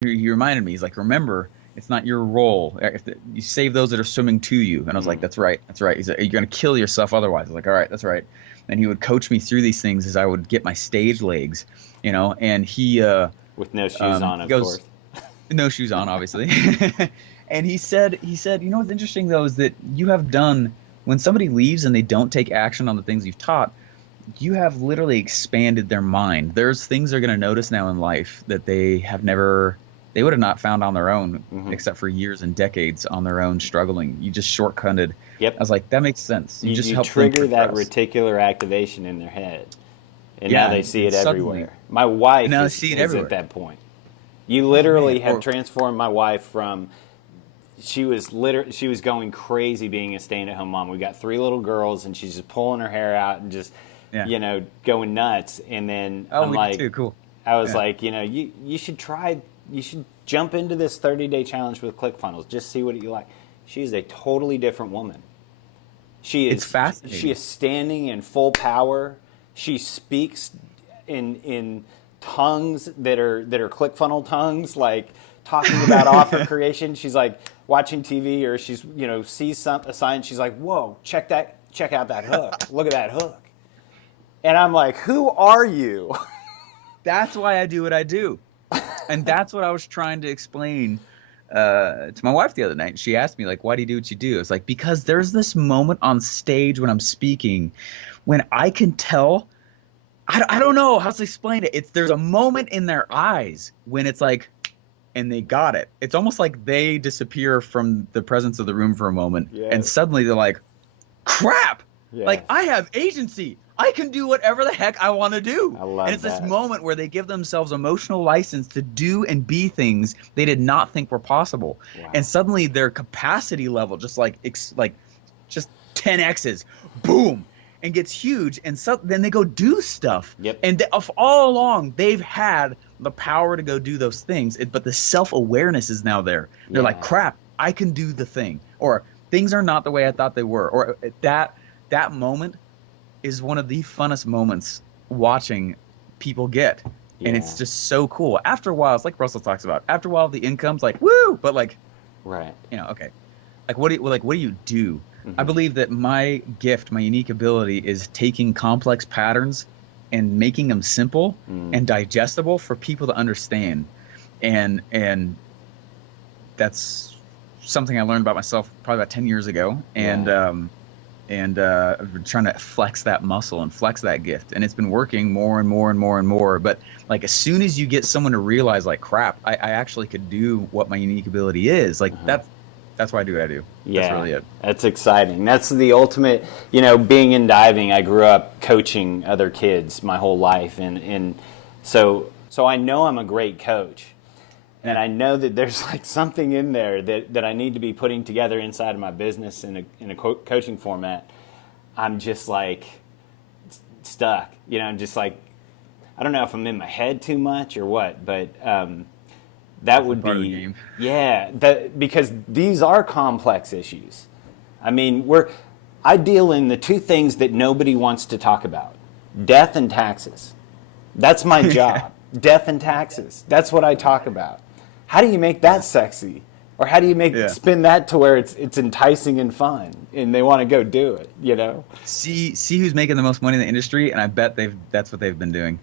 he reminded me, he's like, remember, it's not your role. You save those that are swimming to you. And I was like, that's right, that's right. He's like, you're gonna kill yourself otherwise. I was like, all right, that's right. And he would coach me through these things as I would get my stage legs, and With no shoes on, he of goes, course. no shoes on, obviously. And he said, what's interesting though is that you have done when somebody leaves and they don't take action on the things you've taught, you have literally expanded their mind. There's things they're going to notice now in life that they would have not found on their own, except for years and decades on their own struggling. You just shortcutted. Yep. I was like, that makes sense. You just You help them trigger that progress. reticular activation in their head, and Yeah, now they see and it suddenly, everywhere. My wife now they is, see it is at everywhere. that point. You Oh literally man. have transformed my wife from she was going crazy being a stay-at-home mom. We got 3 little girls, and she's just pulling her hair out and just Yeah. going nuts. And then Oh, I'm we like, did too. Cool. I was Yeah. like, you should try, you should jump into this 30-day challenge with ClickFunnels. Just see what you like. She's a totally different woman. It's fascinating. She is standing in full power. She speaks in tongues that are ClickFunnel tongues, like talking about offer creation. She's like watching TV, or she's sees a sign. She's like, "Whoa, check out that hook. Look at that hook." And I'm like, "Who are you?" That's why I do what I do. And that's what I was trying to explain to my wife the other night. She asked me, like, why do you do what you do? It's like, because there's this moment on stage when I'm speaking when I can tell, I don't know how to explain it. There's a moment in their eyes when it's like, and they got it. It's almost like they disappear from the presence of the room for a moment. Yeah. And suddenly they're like, crap, Yeah. like I have agency. I can do whatever the heck I want to do. I love and it's that. this moment where they give themselves emotional license to do and be things they did not think were possible. Wow. And suddenly their capacity level just just 10x's, boom, and gets huge. And so then they go do stuff. Yep. And all along they've had the power to go do those things, but the self-awareness is now there. They're like, crap, I can do the thing. Or things are not the way I thought they were. Or that moment is one of the funnest moments watching people get. And it's just so cool. After a while, it's like Russell talks about. After a while, the income's like, woo! But like, right. Okay. Like, what do you do? I believe that my gift, my unique ability is taking complex patterns and making them simple and digestible for people to understand. And that's something I learned about myself probably about 10 years ago. And I've been trying to flex that muscle and flex that gift, and it's been working more and more and more and more. But like, as soon as you get someone to realize, like, crap, I actually could do what my unique ability is, like that's why I do what I do. Yeah, that's really it. That's exciting. That's the ultimate. Being in diving, I grew up coaching other kids my whole life, and so I know I'm a great coach. And I know that there's like something in there that I need to be putting together inside of my business in a coaching format. I'm just like stuck, I'm just like, I don't know if I'm in my head too much or what, but that would part of the be, game. yeah, because these are complex issues. I mean, I deal in the 2 things that nobody wants to talk about: death and taxes. That's my job. Death and taxes. That's what I talk about. How do you make that sexy? Or how do you spin that to where it's enticing and fun and they want to go do it, See who's making the most money in the industry, and I bet that's what they've been doing.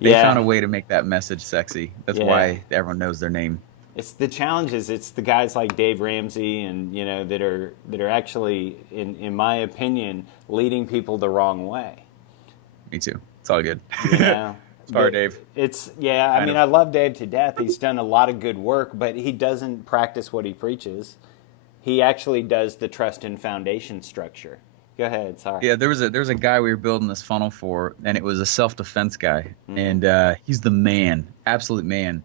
They found a way to make that message sexy. That's why everyone knows their name. It's the challenges. It's the guys like Dave Ramsey and that are actually, in my opinion, leading people the wrong way. Me too. It's all good. Sorry, Dave. I love Dave to death. He's done a lot of good work, but he doesn't practice what he preaches. He actually does the trust and foundation structure. Go ahead, sorry. Yeah, there was a guy we were building this funnel for, and it was a self-defense guy. And he's the man, absolute man.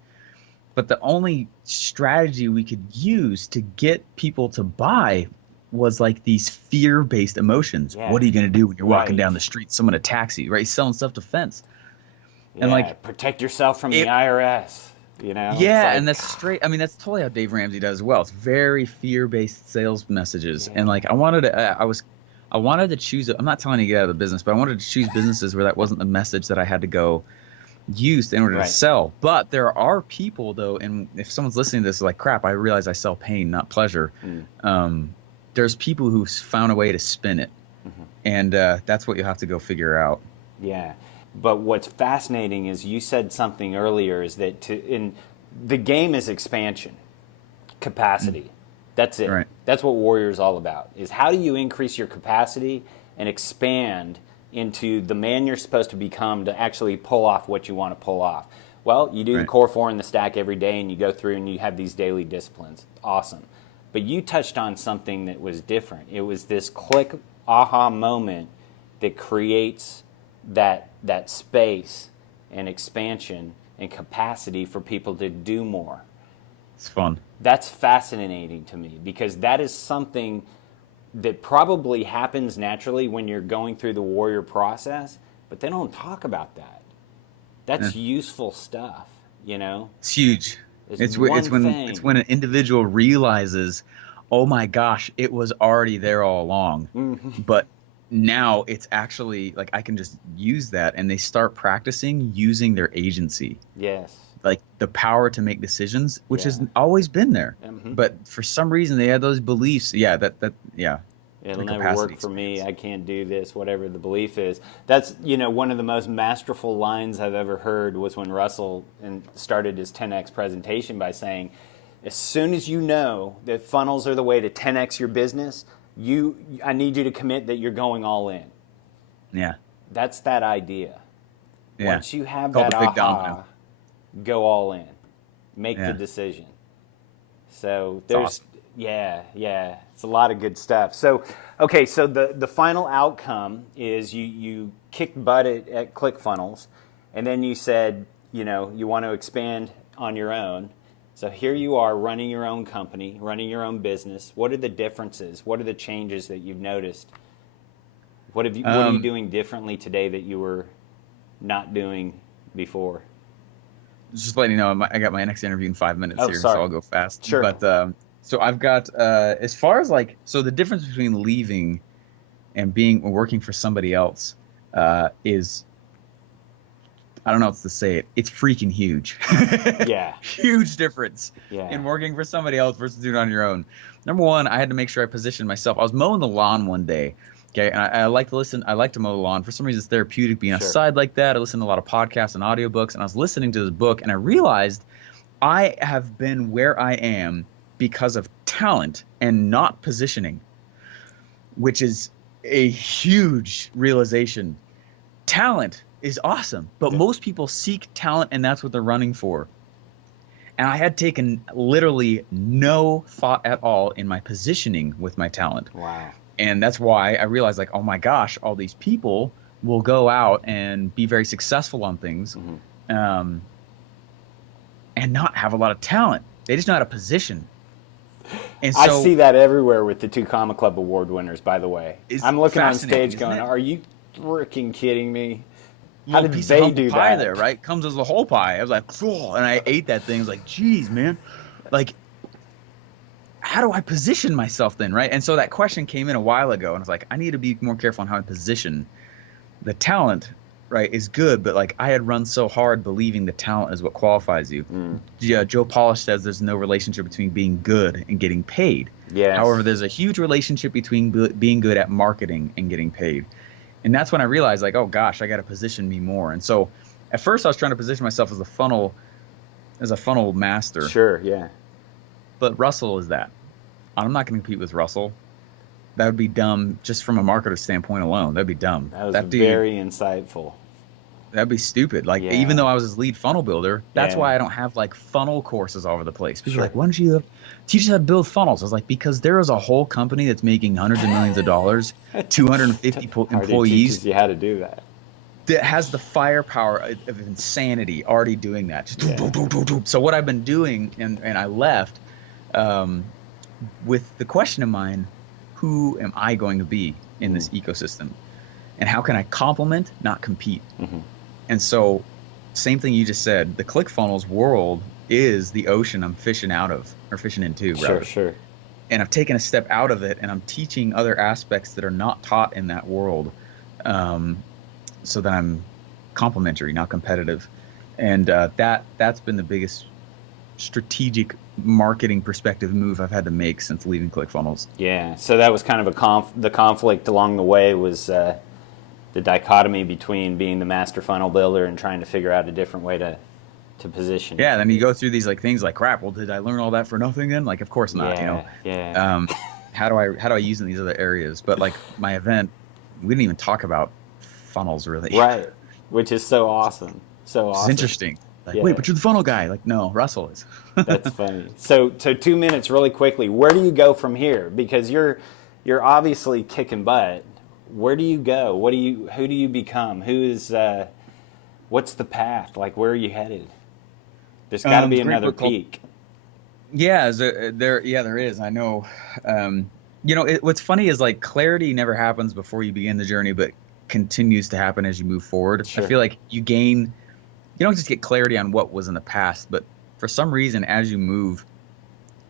But the only strategy we could use to get people to buy was like these fear-based emotions. Yeah. What are you going to do when you're walking down the street, someone attacks you, right? He's selling self-defense. And like, protect yourself from the IRS, Yeah, and that's straight. I mean, that's totally how Dave Ramsey does as well. It's very fear-based sales messages. And like, I wanted to choose. I'm not telling you to get out of the business, but I wanted to choose businesses where that wasn't the message that I had to go. use in order to Right. sell. But there are people though, and if someone's listening to this like, crap, I realize I sell pain, not pleasure. There's people who found a way to spin it, and that's what you'll have to go figure out. Yeah. But what's fascinating is you said something earlier is that in the game is expansion, capacity. That's it. Right. That's what Warrior is all about. Is how do you increase your capacity and expand into the man you're supposed to become to actually pull off what you want to pull off. Well, you do the core 4 in the stack every day, and you go through and you have these daily disciplines. Awesome. But you touched on something that was different. It was this click aha moment that creates that space and expansion and capacity for people to do more. It's fun. That's fascinating to me because that is something that probably happens naturally when you're going through the Warrior process, but they don't talk about that. That's useful stuff, you know? It's huge. It's when an individual realizes, oh my gosh, it was already there all along. But now it's actually like I can just use that, and they start practicing using their agency. Yes. Like the power to make decisions, which has always been there. But for some reason they had those beliefs. It'll never work for me. I can't do this, whatever the belief is. That's, one of the most masterful lines I've ever heard was when Russell started his 10X presentation by saying, as soon as you know that funnels are the way to 10X your business, I need you to commit that you're going all in. Yeah. That's that idea. Yeah. Once you have Called that the big aha, domino. go all in. Make the decision. So there's awesome. Yeah, it's a lot of good stuff. So, okay, so the final outcome is you kicked butt at ClickFunnels, and then you said, you want to expand on your own. So here you are running your own company, running your own business. What are the differences? What are the changes that you've noticed? What are you doing differently today that you were not doing before? Just letting you know, I got my next interview in 5 minutes here, sorry. so I'll go fast. Sure. But so I've got as far as the difference between leaving and working for somebody else is, I don't know how to say it. It's freaking huge. Yeah. Huge difference Yeah. in working for somebody else versus doing it on your own. Number one, I had to make sure I positioned myself. I was mowing the lawn one day. Okay, and I like to listen. I like to mow the lawn. For some reason, it's therapeutic being outside like that. I listen to a lot of podcasts and audiobooks, and I was listening to this book, and I realized I have been where I am because of talent and not positioning, which is a huge realization. Talent is awesome, but most people seek talent, and that's what they're running for. And I had taken literally no thought at all in my positioning with my talent. Wow. And that's why I realized, oh my gosh, all these people will go out and be very successful on things and not have a lot of talent. They just know how to position. And so, I see that everywhere with the 2 Comma Club award winners, by the way. I'm looking on stage going, are you freaking kidding me? How did they do pie that? There, right? Comes as a whole pie. I was like, cool. And I ate that thing. I was like, geez, man. How do I position myself then, right? And so that question came in a while ago, and I was like, I need to be more careful on how I position. The talent, right, is good, but I had run so hard believing the talent is what qualifies you. Yeah, Joe Polish says there's no relationship between being good and getting paid. Yes. However, there's a huge relationship between being good at marketing and getting paid. And that's when I realized, oh gosh, I got to position me more. And so at first I was trying to position myself as a funnel master. Sure, yeah. But Russell is that. I'm not going to compete with Russell. That would be dumb just from a marketer standpoint alone. That'd be dumb. That was very insightful. That'd be stupid. Even though I was his lead funnel builder, that's why I don't have funnel courses all over the place. People are like, why don't you teach us how to build funnels? I was like, because there is a whole company that's making hundreds of millions of dollars, 250 employees. Teaches you how to do that. That has the firepower of insanity already doing that. So what I've been doing, and I left with the question in mind, who am I going to be in this ecosystem? And how can I complement, not compete? And so, same thing you just said, the ClickFunnels world is the ocean I'm fishing out of, or fishing into, rather. Sure. And I've taken a step out of it, and I'm teaching other aspects that are not taught in that world, so that I'm complementary, not competitive. And that's been the biggest strategic marketing perspective move I've had to make since leaving ClickFunnels. Yeah. So that was kind of the conflict along the way was the dichotomy between being the master funnel builder and trying to figure out a different way to position it. Yeah, then you go through these like things like, crap, well, did I learn all that for nothing then? Like, of course not, you know. Yeah. Yeah. How do I use in these other areas? But like my event, we didn't even talk about funnels really. Right. Which is so awesome. So Which is awesome. interesting. Like, Yeah. wait, but you're the funnel guy. Like, no, Russell is. That's funny. So 2 minutes really quickly. Where do you go from here? Because you're obviously kicking butt. Where do you go? Who do you become? What's the path? Like, where are you headed? There's got to be another peak. Yeah, there is. I know. What's funny is like clarity never happens before you begin the journey, but continues to happen as you move forward. Sure. I feel like you don't just get clarity on what was in the past, but for some reason, as you move,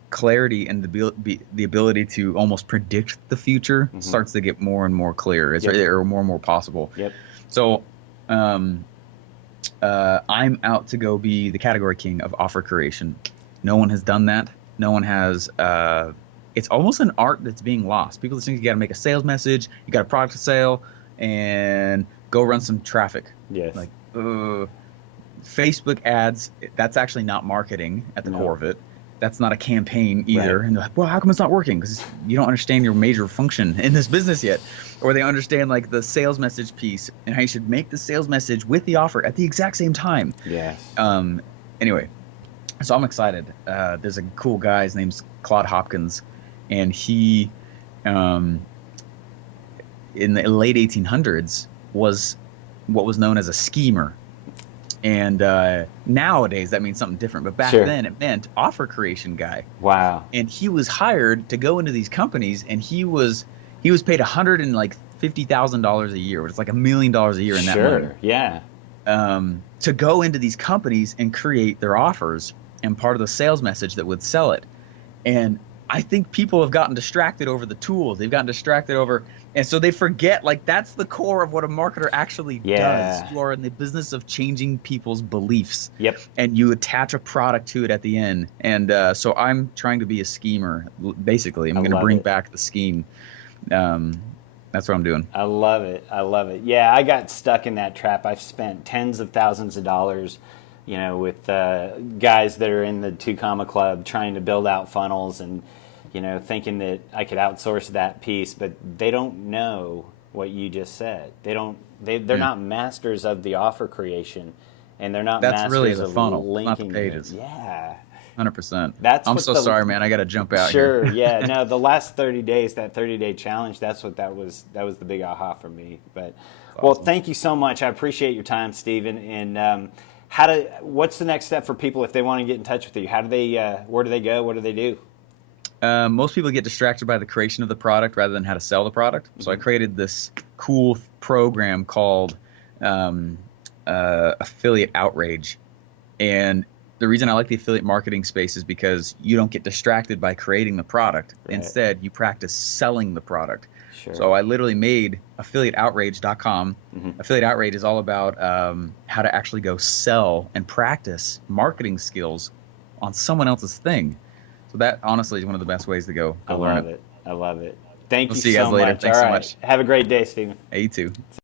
clarity and the ability to almost predict the future starts to get more and more clear, or more and more possible. Yep. So, I'm out to go be the category king of offer creation. No one has done that. No one has. It's almost an art that's being lost. People just think you got to make a sales message, you got a product to sell, and go run some traffic. Yes. Like Facebook ads, that's actually not marketing at the core of it. That's not a campaign either. Right. And they're like, well, how come it's not working? Because you don't understand your major function in this business yet. Or they understand like the sales message piece and how you should make the sales message with the offer at the exact same time. Yes. Anyway, so I'm excited. There's a cool guy. His name's Claude Hopkins. And he, in the late 1800s, was what was known as a schemer. And nowadays that means something different. But back then it meant offer creation guy. Wow. And he was hired to go into these companies, and he was paid $150,000 a year, which is like $1 million a year in that money. Yeah. To go into these companies and create their offers and part of the sales message that would sell it. And I think people have gotten distracted over the tools. They've gotten distracted over, and so they forget like that's the core of what a marketer actually does. You are in the business of changing people's beliefs. Yep. And you attach a product to it at the end. And so I'm trying to be a schemer. Basically, I'm going to bring back the scheme. That's what I'm doing. I love it. I love it. Yeah, I got stuck in that trap. I've spent tens of thousands of dollars, with guys that are in the 2 Comma Club trying to build out funnels and, thinking that I could outsource that piece, but they don't know what you just said. They're not masters of the offer creation, and they're not That's masters really the of funnel, linking not the pages. Yeah. 100%. I'm so sorry, man. I got to jump out here. Sure, yeah. No, the last 30 days, that 30-day challenge, that was the big aha for me. But well, thank you so much. I appreciate your time, Stephen. And what's the next step for people if they want to get in touch with you? How do they where do they go? What do they do? Most people get distracted by the creation of the product rather than how to sell the product. So I created this cool program called Affiliate Outrage. And the reason I like the affiliate marketing space is because you don't get distracted by creating the product. Right. Instead, you practice selling the product. Sure. So I literally made affiliateoutrage.com. Affiliate Outrage is all about how to actually go sell and practice marketing skills on someone else's thing. So that honestly is one of the best ways to go learn it. I love it. Thank you See you guys so later. much. Thanks All so right. much. Have a great day, Stephen. Hey, you too.